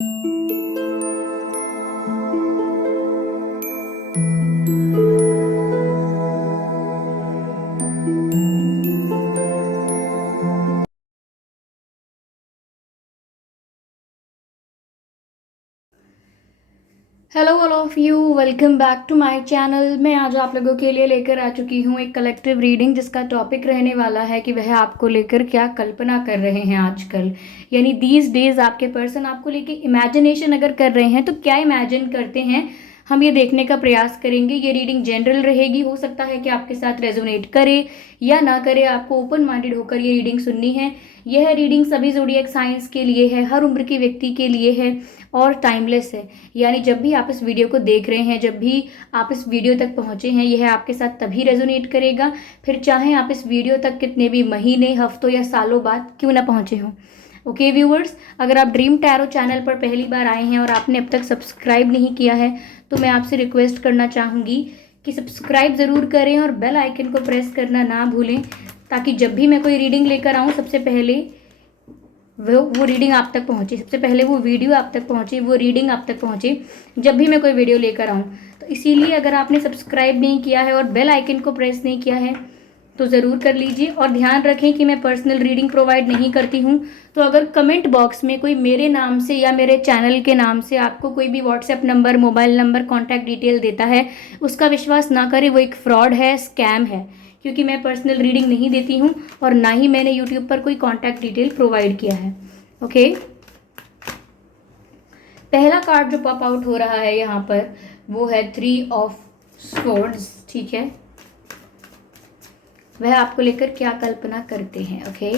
Hello all of you, welcome back to my channel. मैं आज आप लोगों के लिए लेकर आ चुकी हूँ एक कलेक्टिव रीडिंग, जिसका टॉपिक रहने वाला है कि वह आपको लेकर क्या कल्पना कर रहे हैं आजकल। यानी दीज डेज आपके पर्सन आपको लेकर इमेजिनेशन अगर कर रहे हैं तो क्या इमेजिन करते हैं, हम ये देखने का प्रयास करेंगे। ये रीडिंग जनरल रहेगी, हो सकता है कि आपके साथ रेजोनेट करे या ना करे, आपको ओपन माइंडेड होकर ये रीडिंग सुननी है। यह रीडिंग सभी ज़ोडिएक साइंस के लिए है, हर उम्र के व्यक्ति के लिए है और टाइमलेस है। यानी जब भी आप इस वीडियो को देख रहे हैं, जब भी आप इस वीडियो तक पहुंचे हैं, यह आपके साथ तभी रेजोनेट करेगा, फिर चाहे आप इस वीडियो तक कितने भी महीने, हफ्तों या सालों बाद क्यों ना पहुंचे हों। ओके व्यूअर्स, अगर आप ड्रीम टैरो चैनल पर पहली बार आए हैं और आपने अब तक सब्सक्राइब नहीं किया है तो मैं आपसे रिक्वेस्ट करना चाहूँगी कि सब्सक्राइब ज़रूर करें और बेल आइकन को प्रेस करना ना भूलें, ताकि जब भी मैं कोई रीडिंग लेकर आऊँ सबसे पहले वो रीडिंग आप तक पहुँचे, सबसे पहले वो वीडियो आप तक पहुँचे, वो रीडिंग आप तक पहुँचे जब भी मैं कोई वीडियो लेकर आऊँ। तो इसीलिए अगर आपने सब्सक्राइब नहीं किया है और बेल आइकन को प्रेस नहीं किया है तो ज़रूर कर लीजिए। और ध्यान रखें कि मैं पर्सनल रीडिंग प्रोवाइड नहीं करती हूँ, तो अगर कमेंट बॉक्स में कोई मेरे नाम से या मेरे चैनल के नाम से आपको कोई भी WhatsApp number, mobile number, contact detail देता है, उसका विश्वास ना करें। वो एक फ्रॉड है, स्कैम है, क्योंकि मैं पर्सनल रीडिंग नहीं देती हूँ और ना ही मैंने यूट्यूब पर कोई कॉन्टैक्ट डिटेल प्रोवाइड किया है। ओके, पहला कार्ड जो पॉप आउट हो रहा है यहाँ पर वो है 3 ऑफ स्वॉर्ड्स। ठीक है, वह आपको लेकर क्या कल्पना करते हैं। ओके,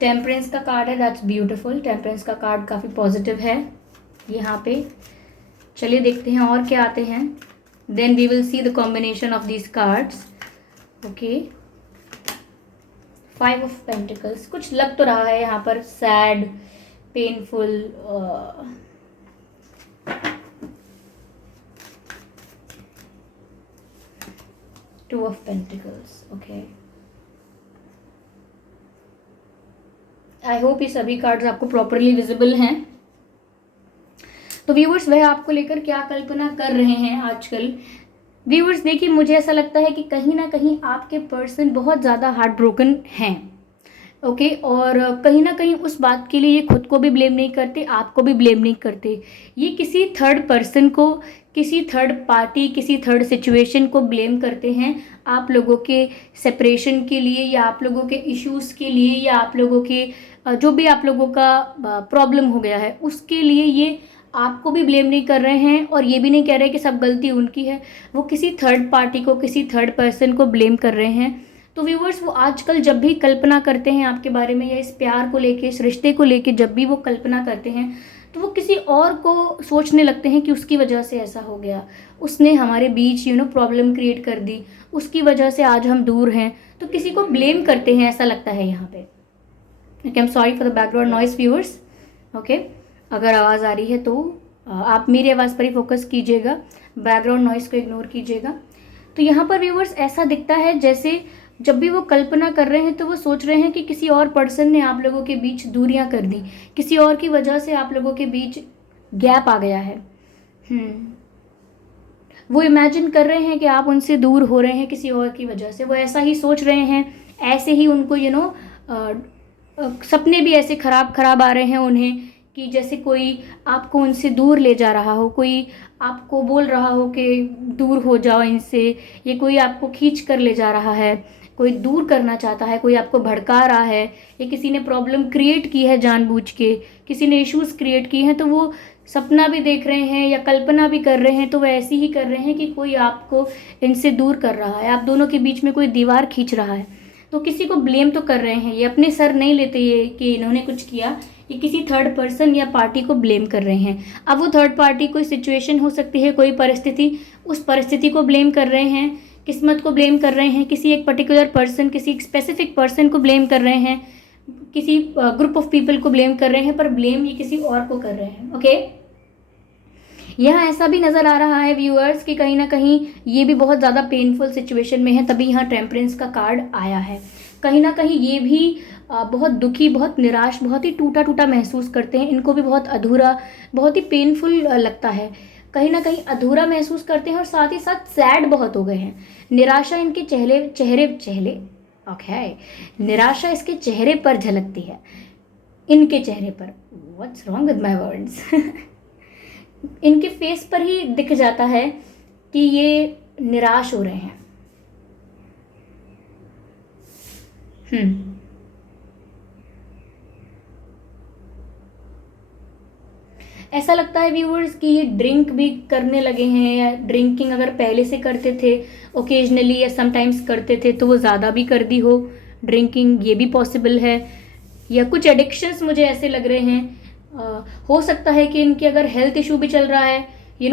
टेम्परेंस का कार्ड है, दैट्स ब्यूटीफुल। टेम्परेंस का कार्ड काफ़ी पॉजिटिव है यहाँ पे। चलिए देखते हैं और क्या आते हैं, then we will see the combination of these cards. Okay, 5 of pentacles, कुछ लग तो रहा है यहाँ पर sad, painful, 2 of pentacles. Okay, I hope ये सभी कार्ड्स आपको प्रॉपरली विजिबल हैं। तो व्यूवर्स, वह आपको लेकर क्या कल्पना कर रहे हैं आजकल। व्यूवर्स देखिए, मुझे ऐसा लगता है कि कहीं ना कहीं आपके पर्सन बहुत ज़्यादा हार्ट ब्रोकन हैं। ओके, और कहीं ना कहीं उस बात के लिए ये खुद को भी ब्लेम नहीं करते, आपको भी ब्लेम नहीं करते। ये किसी थर्ड पर्सन को, किसी थर्ड पार्टी, किसी थर्ड सिचुएशन को ब्लेम करते हैं आप लोगों के सेपरेशन के लिए, या आप लोगों के इश्यूज़ के लिए, या आप लोगों के जो भी आप लोगों का प्रॉब्लम हो गया है उसके लिए। ये आपको भी ब्लेम नहीं कर रहे हैं और ये भी नहीं कह रहे कि सब गलती उनकी है। वो किसी थर्ड पार्टी को, किसी थर्ड पर्सन को ब्लेम कर रहे हैं। तो व्यूवर्स, वो आजकल जब भी कल्पना करते हैं आपके बारे में, या इस प्यार को लेके, इस रिश्ते को लेके जब भी वो कल्पना करते हैं, तो वो किसी और को सोचने लगते हैं कि उसकी वजह से ऐसा हो गया, उसने हमारे बीच प्रॉब्लम क्रिएट कर दी, उसकी वजह से आज हम दूर हैं। तो किसी को ब्लेम करते हैं, ऐसा लगता है यहाँ पे। Okay, I am sorry for the background noise viewers. Okay, अगर आवाज़ आ रही है तो आप मेरी आवाज़ पर ही फोकस कीजिएगा, बैकग्राउंड नॉइस को इग्नोर कीजिएगा। तो यहाँ पर व्यूअर्स ऐसा दिखता है जैसे जब भी वो कल्पना कर रहे हैं तो वो सोच रहे हैं कि किसी और पर्सन ने आप लोगों के बीच दूरियां कर दी, किसी और की वजह से आप लोगों के बीच गैप आ गया है। वो इमेजिन कर रहे हैं कि आप उनसे दूर हो रहे हैं किसी और की वजह से। वो ऐसा ही सोच रहे हैं, ऐसे ही उनको सपने भी ऐसे खराब खराब आ रहे हैं उन्हें, कि जैसे कोई आपको उनसे दूर ले जा रहा हो, कोई आपको बोल रहा हो कि दूर हो जाओ इनसे, ये कोई आपको खींच कर ले जा रहा है, कोई दूर करना चाहता है, कोई आपको भड़का रहा है, या किसी ने प्रॉब्लम क्रिएट की है जानबूझ के, किसी ने इश्यूज़ क्रिएट किए हैं। तो वो सपना भी देख रहे हैं या कल्पना भी कर रहे हैं, तो वो ऐसी ही कर रहे हैं कि कोई आपको इनसे दूर कर रहा है, आप दोनों के बीच में कोई दीवार खींच रहा है। तो किसी को ब्लेम तो कर रहे हैं, ये अपने सर नहीं लेते ये कि इन्होंने कुछ किया, ये किसी थर्ड पर्सन या पार्टी को ब्लेम कर रहे हैं। अब वो थर्ड पार्टी कोई सिचुएशन हो सकती है, कोई परिस्थिति, उस परिस्थिति को ब्लेम कर रहे हैं, किस्मत को ब्लेम कर रहे हैं, किसी एक पर्टिकुलर पर्सन, किसी एक स्पेसिफिक पर्सन को ब्लेम कर रहे हैं, किसी ग्रुप ऑफ पीपल को ब्लेम कर रहे हैं, पर ब्लेम ये किसी और को कर रहे हैं। ओके, यहाँ ऐसा भी नज़र आ रहा है व्यूअर्स कि कहीं ना कहीं ये भी बहुत ज़्यादा पेनफुल सिचुएशन में है, तभी यहाँ टेम्परेंस का कार्ड आया है। कहीं ना कहीं ये भी बहुत दुखी, बहुत निराश, बहुत ही टूटा टूटा महसूस करते हैं। इनको भी बहुत अधूरा, बहुत ही पेनफुल लगता है, कहीं ना कहीं अधूरा महसूस करते हैं और साथ ही साथ सैड बहुत हो गए हैं। निराशा इनके चेहरे चेहरे चेहरे ओके निराशा इसके चेहरे पर झलकती है, इनके चेहरे पर। What's wrong with my words इनके फेस पर ही दिख जाता है कि ये निराश हो रहे हैं। ऐसा लगता है व्यूअर्स कि ये ड्रिंक भी करने लगे हैं, या ड्रिंकिंग अगर पहले से करते थे ओकेजनली या समटाइम्स करते थे तो वो ज़्यादा भी कर दी हो ड्रिंकिंग, ये भी पॉसिबल है। या कुछ एडिक्शंस मुझे ऐसे लग रहे हैं। हो सकता है कि इनके अगर हेल्थ इशू भी चल रहा है,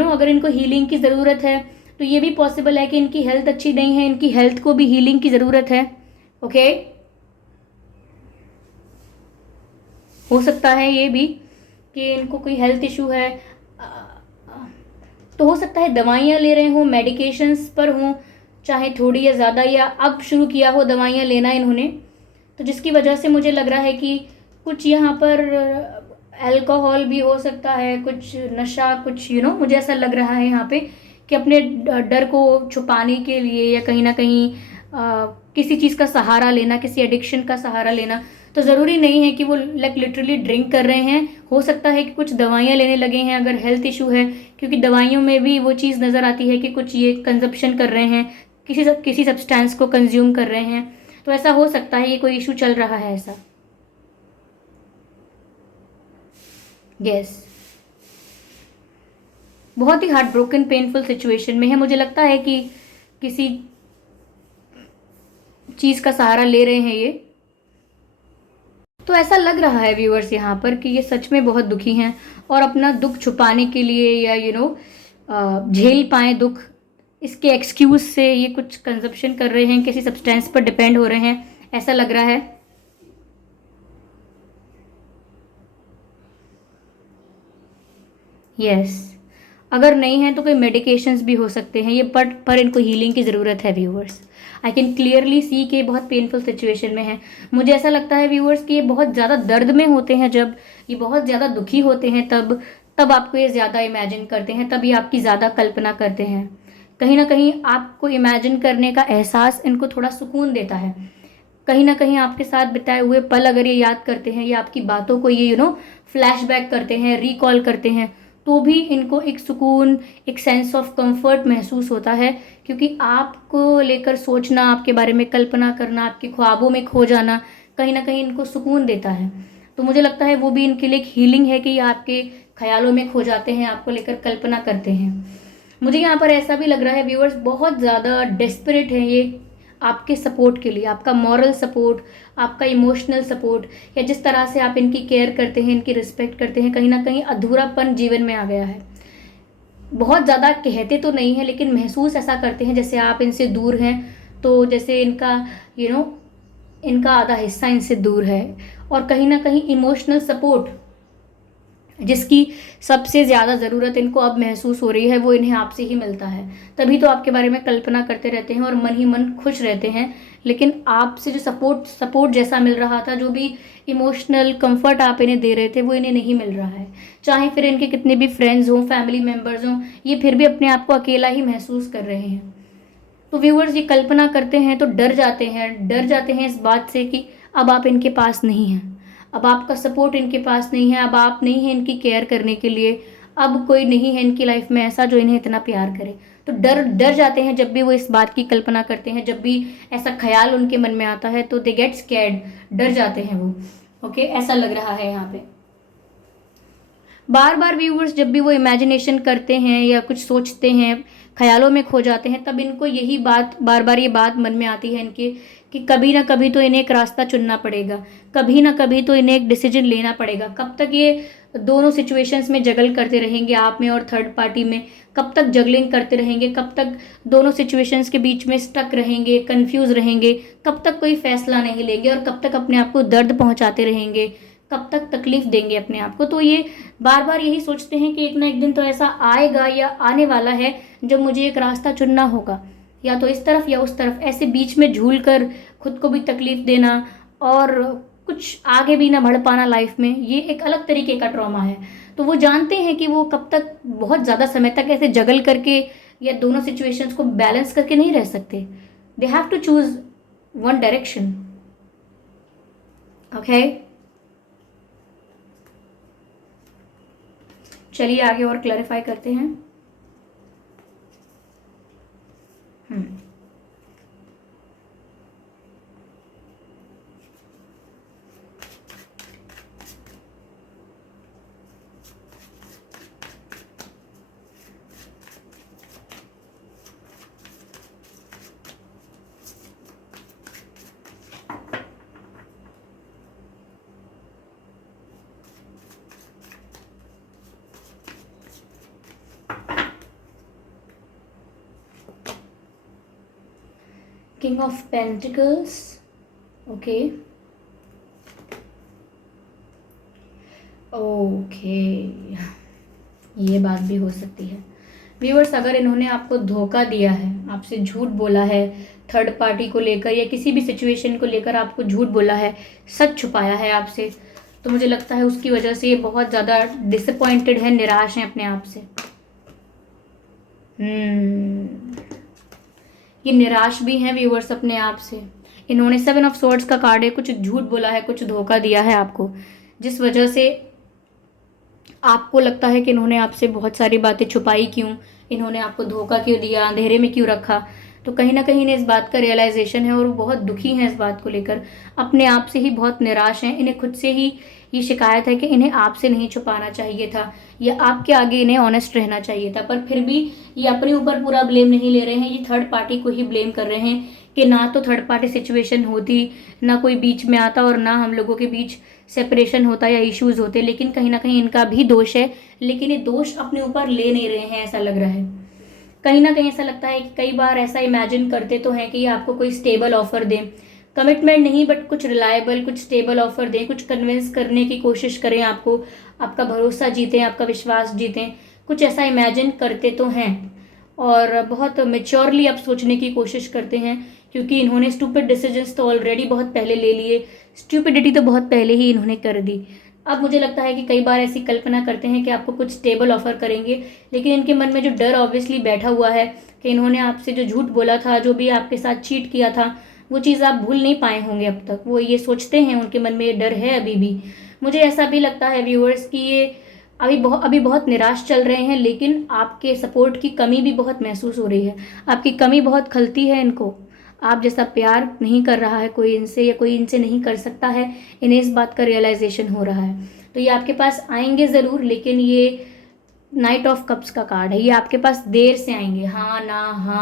अगर इनको हीलिंग की ज़रूरत है तो ये भी पॉसिबल है कि इनकी हेल्थ अच्छी नहीं है, इनकी हेल्थ को भी हीलिंग की ज़रूरत है। ओके, हो सकता है ये भी कि इनको कोई हेल्थ इशू है। तो हो सकता है दवाइयाँ ले रहे हों, मेडिकेशंस पर हों, चाहे थोड़ी या ज़्यादा, या अब शुरू किया हो दवाइयाँ लेना इन्होंने, तो जिसकी वजह से मुझे लग रहा है कि कुछ यहाँ पर अल्कोहल भी हो सकता है, कुछ नशा, कुछ मुझे ऐसा लग रहा है यहाँ पे कि अपने डर को छुपाने के लिए या कहीं ना कहीं किसी चीज़ का सहारा लेना, किसी एडिक्शन का सहारा लेना। तो ज़रूरी नहीं है कि वो लिटरली ड्रिंक कर रहे हैं, हो सकता है कि कुछ दवाइयाँ लेने लगे हैं अगर हेल्थ इशू है, क्योंकि दवाइयों में भी वो चीज़ नज़र आती है कि कुछ ये कंजप्शन कर रहे हैं, किसी सब्सटेंस को कंज्यूम कर रहे हैं। तो ऐसा हो सकता है ये कोई इशू चल रहा है ऐसा। यस, बहुत ही हार्ट ब्रोकन पेनफुल सिचुएशन में है। मुझे लगता है कि किसी चीज़ का सहारा ले रहे हैं ये। तो ऐसा लग रहा है व्यूअर्स यहाँ पर कि ये सच में बहुत दुखी हैं और अपना दुख छुपाने के लिए या झेल पाएँ दुख, इसके एक्सक्यूज से ये कुछ कंजप्शन कर रहे हैं, किसी सब्सटेंस पर डिपेंड हो रहे हैं, ऐसा लग रहा है। यस, अगर नहीं है तो कोई मेडिकेशंस भी हो सकते हैं ये, पर इनको हीलिंग की ज़रूरत है viewers. I can clearly see कि बहुत पेनफुल सिचुएशन में है। मुझे ऐसा लगता है व्यूअर्स कि ये बहुत ज़्यादा दर्द में होते हैं, जब ये बहुत ज़्यादा दुखी होते हैं तब आपको ये ज़्यादा इमेजिन करते हैं, तब ये आपकी ज़्यादा कल्पना करते हैं। कहीं ना कहीं आपको इमेजिन करने का एहसास इनको थोड़ा सुकून देता है। कहीं ना कहीं आपके साथ बिताए हुए पल अगर ये याद करते हैं या आपकी बातों को ये फ्लैशबैक करते हैं, रिकॉल करते हैं, तो भी इनको एक सुकून, एक सेंस ऑफ कंफर्ट महसूस होता है, क्योंकि आपको लेकर सोचना, आपके बारे में कल्पना करना, आपके ख्वाबों में खो जाना कहीं ना कहीं इनको सुकून देता है। तो मुझे लगता है वो भी इनके लिए एक हीलिंग है कि ये आपके ख्यालों में खो जाते हैं, आपको लेकर कल्पना करते हैं। मुझे यहाँ पर ऐसा भी लग रहा है व्यूअर्स, बहुत ज़्यादा डेस्परेट है ये आपके सपोर्ट के लिए, आपका मॉरल सपोर्ट, आपका इमोशनल सपोर्ट, या जिस तरह से आप इनकी केयर करते हैं, इनकी रिस्पेक्ट करते हैं, कहीं ना कहीं अधूरापन जीवन में आ गया है। बहुत ज़्यादा कहते तो नहीं है, लेकिन महसूस ऐसा करते हैं जैसे आप इनसे दूर हैं, तो जैसे इनका इनका आधा हिस्सा इनसे दूर है। और कहीं ना कहीं इमोशनल सपोर्ट जिसकी सबसे ज़्यादा ज़रूरत इनको अब महसूस हो रही है, वो इन्हें आपसे ही मिलता है। तभी तो आपके बारे में कल्पना करते रहते हैं और मन ही मन खुश रहते हैं। लेकिन आपसे जो सपोर्ट जैसा मिल रहा था, जो भी इमोशनल कंफर्ट आप इन्हें दे रहे थे, वो इन्हें नहीं मिल रहा है। चाहे फिर इनके कितने भी फ्रेंड्स हों, फैमिली मेम्बर्स हों, ये फिर भी अपने आप को अकेला ही महसूस कर रहे हैं। तो व्यूअर्स, ये कल्पना करते हैं तो डर जाते हैं इस बात से कि अब आप इनके पास नहीं हैं, अब आपका सपोर्ट इनके पास नहीं है, अब आप नहीं हैं इनकी केयर करने के लिए, अब कोई नहीं है इनकी लाइफ में ऐसा जो इन्हें इतना प्यार करे। तो डर जाते हैं जब भी वो इस बात की कल्पना करते हैं, जब भी ऐसा ख्याल उनके मन में आता है तो दे गेट स्कैर्ड, डर जाते हैं वो। ओके, ऐसा लग रहा है यहाँ पे। बार बार व्यूवर्स जब भी वो इमेजिनेशन करते हैं या कुछ सोचते हैं, ख्यालों में खो जाते हैं, तब इनको यही बात बार बार ये बात मन में आती है इनके कि कभी ना कभी तो इन्हें एक रास्ता चुनना पड़ेगा, कभी ना कभी तो इन्हें एक डिसीजन लेना पड़ेगा। कब तक ये दोनों सिचुएशंस में जगल करते रहेंगे, आप में और थर्ड पार्टी में, कब तक जगलिंग करते रहेंगे, कब तक दोनों सिचुएशंस के बीच में स्टक रहेंगे, कंफ्यूज रहेंगे, कब तक कोई फैसला नहीं लेंगे और कब तक अपने आप को दर्द पहुंचाते रहेंगे, कब तक तकलीफ देंगे अपने आप को। तो ये बार बार यही सोचते हैं कि एक ना एक दिन तो ऐसा आएगा या आने वाला है जब मुझे एक रास्ता चुनना होगा, या तो इस तरफ या उस तरफ, ऐसे बीच में झूल कर खुद को भी तकलीफ देना और कुछ आगे भी ना बढ़ पाना लाइफ में, ये एक अलग तरीके का ट्रॉमा है। तो वो जानते हैं कि वो कब तक बहुत ज़्यादा समय तक ऐसे जगल करके या दोनों सिचुएशंस को बैलेंस करके नहीं रह सकते। They have to choose one direction. Okay, चलिए आगे और क्लैरिफाई करते हैं। King of pentacles, okay okay, ये बात भी हो सकती है व्यूअर्स। अगर इन्होंने आपको धोखा दिया है, आपसे झूठ बोला है, थर्ड पार्टी को लेकर या किसी भी सिचुएशन को लेकर आपको झूठ बोला है, सच छुपाया है आपसे, तो मुझे लगता है उसकी वजह से ये बहुत ज़्यादा डिसअपॉइंटेड है, निराश हैं अपने आप से। ये निराश भी हैं व्यूअर्स अपने आप से। इन्होंने 7 ऑफ स्वॉर्ड्स का कार्ड है, कुछ झूठ बोला है, कुछ धोखा दिया है आपको, जिस वजह से आपको लगता है कि इन्होंने आपसे बहुत सारी बातें छुपाई क्यों, इन्होंने आपको धोखा क्यों दिया, अंधेरे में क्यों रखा। तो कहीं ना कहीं इन्हें इस बात का रियलाइजेशन है और वो बहुत दुखी हैं इस बात को लेकर, अपने आप से ही बहुत निराश हैं। इन्हें खुद से ही ये शिकायत है कि इन्हें आपसे नहीं छुपाना चाहिए था या आपके आगे इन्हें ऑनेस्ट रहना चाहिए था, पर फिर भी ये अपने ऊपर पूरा ब्लेम नहीं ले रहे हैं, ये थर्ड पार्टी को ही ब्लेम कर रहे हैं कि ना तो थर्ड पार्टी सिचुएशन होती, ना कोई बीच में आता और ना हम लोगों के बीच सेपरेशन होता या इश्यूज होते। लेकिन कहीं ना कहीं इनका भी दोष है, लेकिन ये दोष अपने ऊपर ले नहीं रहे हैं, ऐसा लग रहा है। कहीं ना कहीं ऐसा लगता है कि कई बार ऐसा इमेजिन करते तो हैं कि ये आपको कोई स्टेबल ऑफर दें, कमिटमेंट नहीं बट कुछ रिलायबल, कुछ स्टेबल ऑफर दें, कुछ कन्विंस करने की कोशिश करें आपको, आपका भरोसा जीतें, आपका विश्वास जीतें, कुछ ऐसा इमेजिन करते तो हैं और बहुत मेच्योरली अब सोचने की कोशिश करते हैं, क्योंकि इन्होंने स्टूपिड डिसीजंस तो ऑलरेडी बहुत पहले ले लिए, स्टूपिडिटी तो बहुत पहले ही इन्होंने कर दी। अब मुझे लगता है कि कई बार ऐसी कल्पना करते हैं कि आपको कुछ स्टेबल ऑफर करेंगे, लेकिन इनके मन में जो डर ऑब्वियसली बैठा हुआ है कि इन्होंने आपसे जो झूठ बोला था, जो भी आपके साथ चीट किया था, वो चीज़ आप भूल नहीं पाए होंगे अब तक। वो ये सोचते हैं, उनके मन में ये डर है अभी भी। मुझे ऐसा भी लगता है व्यूअर्स कि ये अभी बहुत निराश चल रहे हैं, लेकिन आपके सपोर्ट की कमी भी बहुत महसूस हो रही है, आपकी कमी बहुत खलती है इनको। आप जैसा प्यार नहीं कर रहा है कोई इनसे, या कोई इनसे नहीं कर सकता है, इन्हें इस बात का रियलाइजेशन हो रहा है। तो ये आपके पास आएंगे ज़रूर, लेकिन ये नाइट ऑफ कप्स का कार्ड है, ये आपके पास देर से आएंगे, हाँ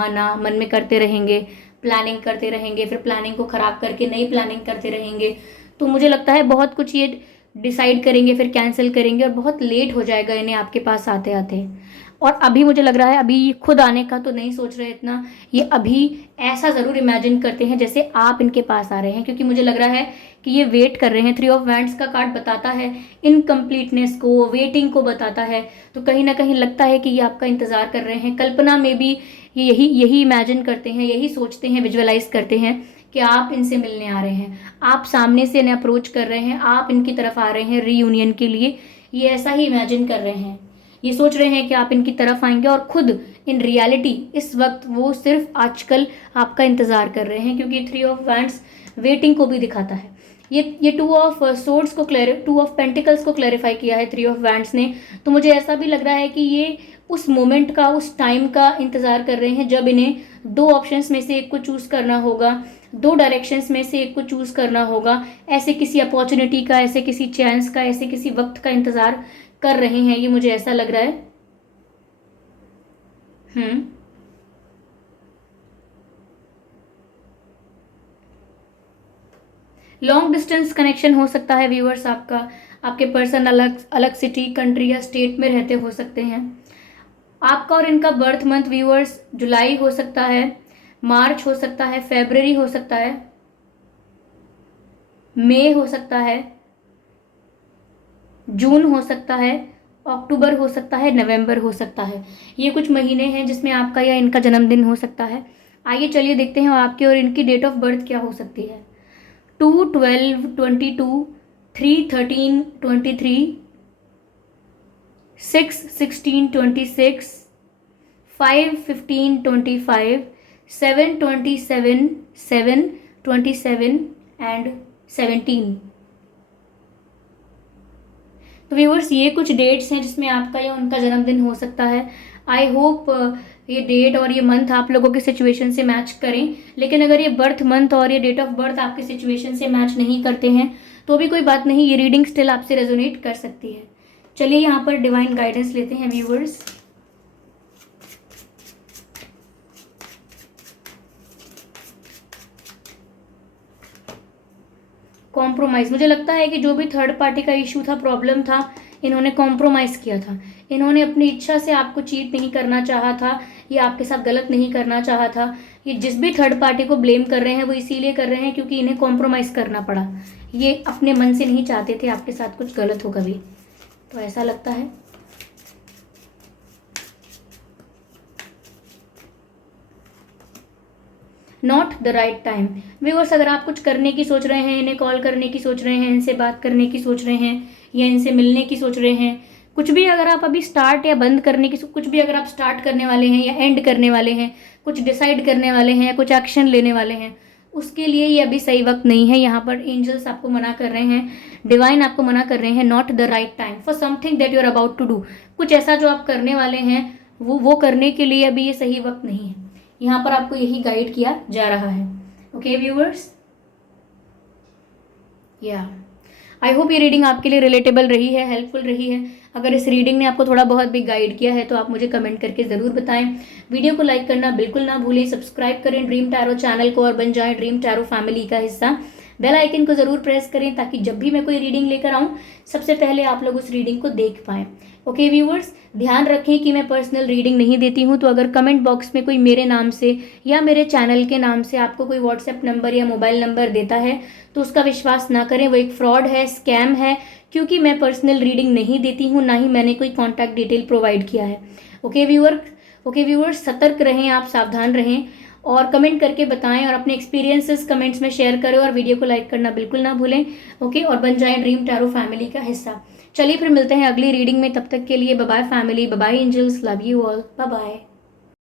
ना मन में करते रहेंगे, प्लानिंग करते रहेंगे, फिर प्लानिंग को ख़राब करके नई प्लानिंग करते रहेंगे। तो मुझे लगता है बहुत कुछ ये डिसाइड करेंगे, फिर कैंसिल करेंगे और बहुत लेट हो जाएगा इन्हें आपके पास आते आते। और अभी मुझे लग रहा है अभी ये खुद आने का तो नहीं सोच रहे इतना, ये अभी ऐसा ज़रूर इमेजिन करते हैं जैसे आप इनके पास आ रहे हैं, क्योंकि मुझे लग रहा है कि ये वेट कर रहे हैं। 3 ऑफ वैंड्स का कार्ड बताता है इनकम्प्लीटनेस को, वेटिंग को बताता है। तो कहीं ना कहीं लगता है कि ये आपका इंतज़ार कर रहे हैं, कल्पना में भी ये यही इमेजिन करते हैं, यही सोचते हैं, विजुअलाइज करते हैं कि आप इनसे मिलने आ रहे हैं, आप सामने से इन्हें अप्रोच कर रहे हैं, आप इनकी तरफ आ रहे हैं रीयूनियन के लिए। ये ऐसा ही इमेजिन कर रहे हैं, ये सोच रहे हैं कि आप इनकी तरफ आएंगे, और खुद इन रियलिटी इस वक्त वो सिर्फ आजकल आपका इंतज़ार कर रहे हैं, क्योंकि 3 ऑफ वैंड्स वेटिंग को भी दिखाता है। ये 2 ऑफ सोर्ड्स को 2 ऑफ पेंटिकल्स को क्लैरिफाई किया है 3 ऑफ वैंड्स ने। तो मुझे ऐसा भी लग रहा है कि ये उस मोमेंट का, उस टाइम का इंतज़ार कर रहे हैं जब इन्हें 2 ऑप्शंस में से एक को चूज़ करना होगा, 2 डायरेक्शंस में से एक को चूज़ करना होगा। ऐसे किसी अपॉर्चुनिटी का, ऐसे किसी चांस का, ऐसे किसी वक्त का इंतज़ार कर रहे हैं, ये मुझे ऐसा लग रहा है। लॉन्ग डिस्टेंस कनेक्शन हो सकता है व्यूअर्स आपका, आपके पर्सन अलग अलग सिटी, कंट्री या स्टेट में रहते हो सकते हैं। आपका और इनका बर्थ मंथ व्यूअर्स जुलाई हो सकता है, मार्च हो सकता है, फरवरी हो सकता है, मई हो सकता है, जून हो सकता है, अक्टूबर हो सकता है, नवंबर हो सकता है। ये कुछ महीने हैं जिसमें आपका या इनका जन्मदिन हो सकता है। आइए चलिए देखते हैं आपकी और इनकी डेट ऑफ बर्थ क्या हो सकती है। 2:12:22, 3:13:23, 6:16:26, 5:15:25, 7:27, 7:27 एंड 17। तो व्यूअर्स ये कुछ डेट्स हैं जिसमें आपका या उनका जन्मदिन हो सकता है। आई होप ये डेट और ये मंथ आप लोगों की सिचुएशन से मैच करें, लेकिन अगर ये बर्थ मंथ और ये डेट ऑफ बर्थ आपकी सिचुएशन से मैच नहीं करते हैं तो भी कोई बात नहीं, ये रीडिंग स्टिल आपसे रेजोनेट कर सकती है। चलिए यहाँ पर डिवाइन गाइडेंस लेते हैं व्यूअर्स। कॉम्प्रोमाइज़, मुझे लगता है कि जो भी थर्ड पार्टी का इशू था, प्रॉब्लम था, इन्होंने कॉम्प्रोमाइज़ किया था। इन्होंने अपनी इच्छा से आपको चीट नहीं करना चाहा था, ये आपके साथ गलत नहीं करना चाहा था। ये जिस भी थर्ड पार्टी को ब्लेम कर रहे हैं वो इसीलिए कर रहे हैं क्योंकि इन्हें कॉम्प्रोमाइज़ करना पड़ा। ये अपने मन से नहीं चाहते थे आपके साथ कुछ गलत हो कभी, तो ऐसा लगता है। Not the right time. Viewers, अगर आप कुछ करने की सोच रहे हैं, इन्हें कॉल करने की सोच रहे हैं, इनसे बात करने की सोच रहे हैं या इनसे मिलने की सोच रहे हैं, कुछ भी अगर आप अभी स्टार्ट या बंद करने की, कुछ भी अगर आप स्टार्ट करने वाले हैं या एंड करने वाले हैं, कुछ डिसाइड करने वाले हैं या कुछ एक्शन लेने वाले हैं, उसके लिए ये अभी सही वक्त नहीं है। यहाँ पर एंजल्स आपको मना कर रहे हैं, डिवाइन आपको मना कर रहे हैं। Not the right time for something that you are about to do. कुछ ऐसा जो आप करने वाले हैं वो करने के लिए अभी ये सही वक्त नहीं है। यहाँ पर आपको यही गाइड किया जा रहा है। ओके व्यूअर्स, या आई होप ये रीडिंग आपके लिए रिलेटेबल रही है, हेल्पफुल रही है। अगर इस रीडिंग ने आपको थोड़ा बहुत भी गाइड किया है तो आप मुझे कमेंट करके ज़रूर बताएं। वीडियो को लाइक करना बिल्कुल ना भूलें, सब्सक्राइब करें ड्रीम टैरो चैनल को और बन जाएं ड्रीम टैरो फैमिली का हिस्सा। बेल आइकन को ज़रूर प्रेस करें ताकि जब भी मैं कोई रीडिंग लेकर आऊँ सबसे पहले आप लोग उस रीडिंग को देख पाएँ। ओके व्यूअर्स, ध्यान रखें कि मैं पर्सनल रीडिंग नहीं देती हूँ, तो अगर कमेंट बॉक्स में कोई मेरे नाम से या मेरे चैनल के नाम से आपको कोई व्हाट्सएप नंबर या मोबाइल नंबर देता है तो उसका विश्वास ना करें, वो एक फ्रॉड है, स्कैम है, क्योंकि मैं पर्सनल रीडिंग नहीं देती हूँ, ना ही मैंने कोई कॉन्टैक्ट डिटेल प्रोवाइड किया है। ओके व्यूअर्स, सतर्क रहें, आप सावधान रहें और कमेंट करके बताएं और अपने एक्सपीरियंसेस कमेंट्स में शेयर करें और वीडियो को लाइक करना बिल्कुल ना भूलें। ओके, और बन जाएं ड्रीम टैरो फैमिली का हिस्सा। चलिए फिर मिलते हैं अगली रीडिंग में, तब तक के लिए bye bye family, bye bye angels, love you all, bye bye.